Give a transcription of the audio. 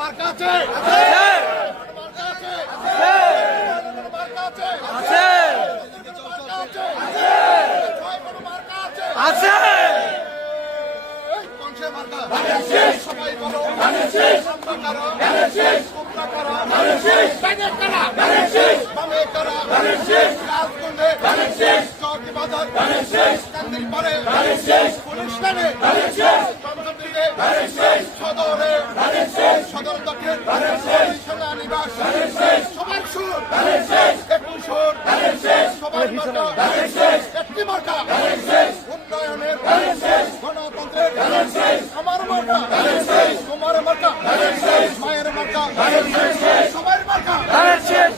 মার্কা আছে মার্কা আছে মার্কা আছে মার্কা আছে আছে কোনসে মার্কা সবাই বলো সামনে করো কুমড়া করো ব্যাগে করা বামে করা রাজগুন্ডে চৌকি বাজার কান্দির পারে পুলিশ লাইনে চন্দ্রদিকে সদরে সদর দক্ষিণ সেনানিবাস সবার সুর একটু সুর সবার মার্কা একটি মার্কা উন্নয়নের গণতন্ত্রের আমার মার্কা তোমার মার্কা মায়ের মার্কা সবার মার্কা শেষ